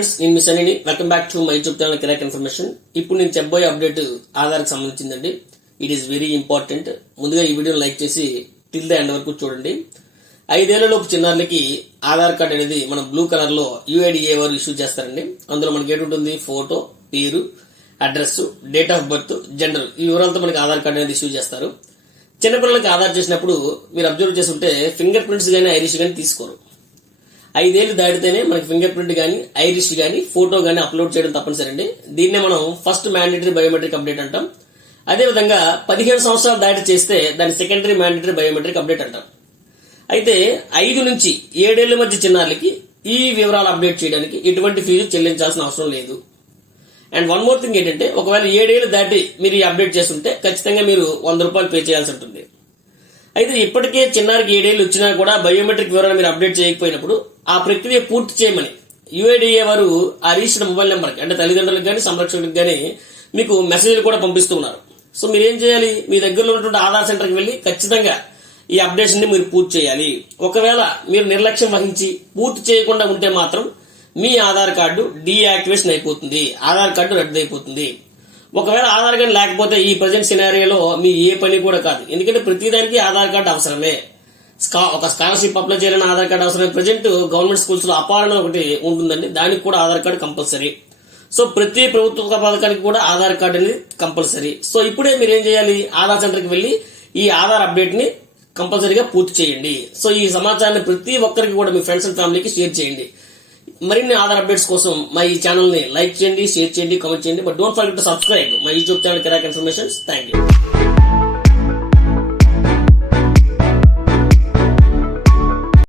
Friends, నేను మీ సన్నీని. Welcome back to my YouTube channel Kirak information. ఇప్పుడు నేను చెప్పబోయే అప్డేట్ ఆధార్కి సంబంధించిందండి. It is very important. ముందుగా ఈ వీడియోని లైక్ చేసి టిల్ ద ఎండ్ వరకు చూడండి. 5 ఏళ్లలోపు చిన్నారులకి ఆధార్ కార్డ్ అనేది మనం బ్లూ కలర్ లో యూఐడిఏ వారు ఇష్యూ చేస్తారండి. అందులో మనకి ఏంటుంటుంది, ఫోటో, పేరు, address, date of birth, gender, ఈ వివరాలతో మనకి ఆధార్ కార్డ్ అనేది ఇష్యూ చేస్తారు. చిన్నపిల్లలకి ఆధార్ చేసినప్పుడు మీరు అబ్జర్వ్ చేస్తుంటే ఫింగర్ ప్రింట్స్ గానీ ఐరిష్ గానీ తీసుకోరు. 5 ఏళ్లు దాటితేనే మనకి ఫింగర్ ప్రింట్ గానీ ఐరిష్ గానీ ఫోటో గానీ అప్లోడ్ చేయడం తప్పనిసరి అండి. దీన్నే మనం ఫస్ట్ మ్యాండేటరీ బయోమెట్రిక్ అప్డేట్ అంటాం. అదేవిధంగా 15 సంవత్సరాలు దాటి చేస్తే దాన్ని సెకండరీ మ్యాండేటరీ బయోమెట్రిక్ అప్డేట్ అంటాం. అయితే 5 నుంచి 7 ఏళ్ల మధ్య చిన్నారులకి ఈ వివరాలు అప్డేట్ చేయడానికి ఎటువంటి ఫీజు చెల్లించాల్సిన అవసరం లేదు. అండ్ వన్ మోర్ థింగ్ ఏంటంటే, ఒకవేళ 7 ఏళ్లు దాటి మీరు ఈ అప్డేట్ చేస్తుంటే ఖచ్చితంగా మీరు 100 రూపాయలు పే చేయాల్సి ఉంటుంది. అయితే ఇప్పటికే చిన్నారికి 7 ఏళ్లు వచ్చినా కూడా బయోమెట్రిక్ వివరాలు మీరు అప్డేట్ చేయకపోయినప్పుడు ఆ ప్రక్రియ పూర్తి చేయమని యూఐడిఏ వారు ఆ రిజిస్టర్డ్ మొబైల్ నెంబర్కి, అంటే తల్లిదండ్రులకు కానీ సంరక్షకులకు కానీ మీకు మెసేజ్లు కూడా పంపిస్తూ ఉన్నారు. సో మీరు ఏం చేయాలి, మీ దగ్గరలో ఉన్నటువంటి ఆధార్ సెంటర్కి వెళ్లి ఖచ్చితంగా ఈ అప్డేషన్ ని మీరు పూర్తి చేయాలి. ఒకవేళ మీరు నిర్లక్ష్యం వహించి పూర్తి చేయకుండా ఉంటే మాత్రం మీ ఆధార్ కార్డు డీయాక్టివేషన్ అయిపోతుంది, ఆధార్ కార్డు రద్దు అయిపోతుంది. ఒకవేళ ఆధార్ కార్డు లేకపోతే ఈ ప్రజెంట్ సినారియోలో మీ ఏ పని కూడా కాదు. ఎందుకంటే ప్రతిదానికి ఆధార్ కార్డు అవసరమే. ఒక స్కాలర్షిప్ అప్లై చేయాలని ఆధార్ కార్డు అవసరమే. ప్రజెంట్ గవర్నమెంట్ స్కూల్స్ లో అపారణ ఒకటి ఉంటుందండి, దానికి కూడా ఆధార్ కార్డు కంపల్సరీ. సో ప్రతి ప్రభుత్వ పథకానికి కూడా ఆధార్ కార్డు అనేది కంపల్సరీ. సో ఇప్పుడే మీరు ఏం చేయాలి, ఆధార్ సెంటర్కి వెళ్లి ఈ ఆధార్ అప్డేట్ ని కంపల్సరీగా పూర్తి చేయండి. సో ఈ సమాచారాన్ని ప్రతి ఒక్కరికి కూడా మీ ఫ్రెండ్స్ అండ్ ఫ్యామిలీకి షేర్ చేయండి. మరిన్ని ఆధార్ అప్డేట్స్ కోసం మా ఈ ఛానల్ ని లైక్ చేయండి, షేర్ చేయండి, కామెంట్ చేయండి. But don't forget to subscribe my YouTube channel Kirak information. Thank you.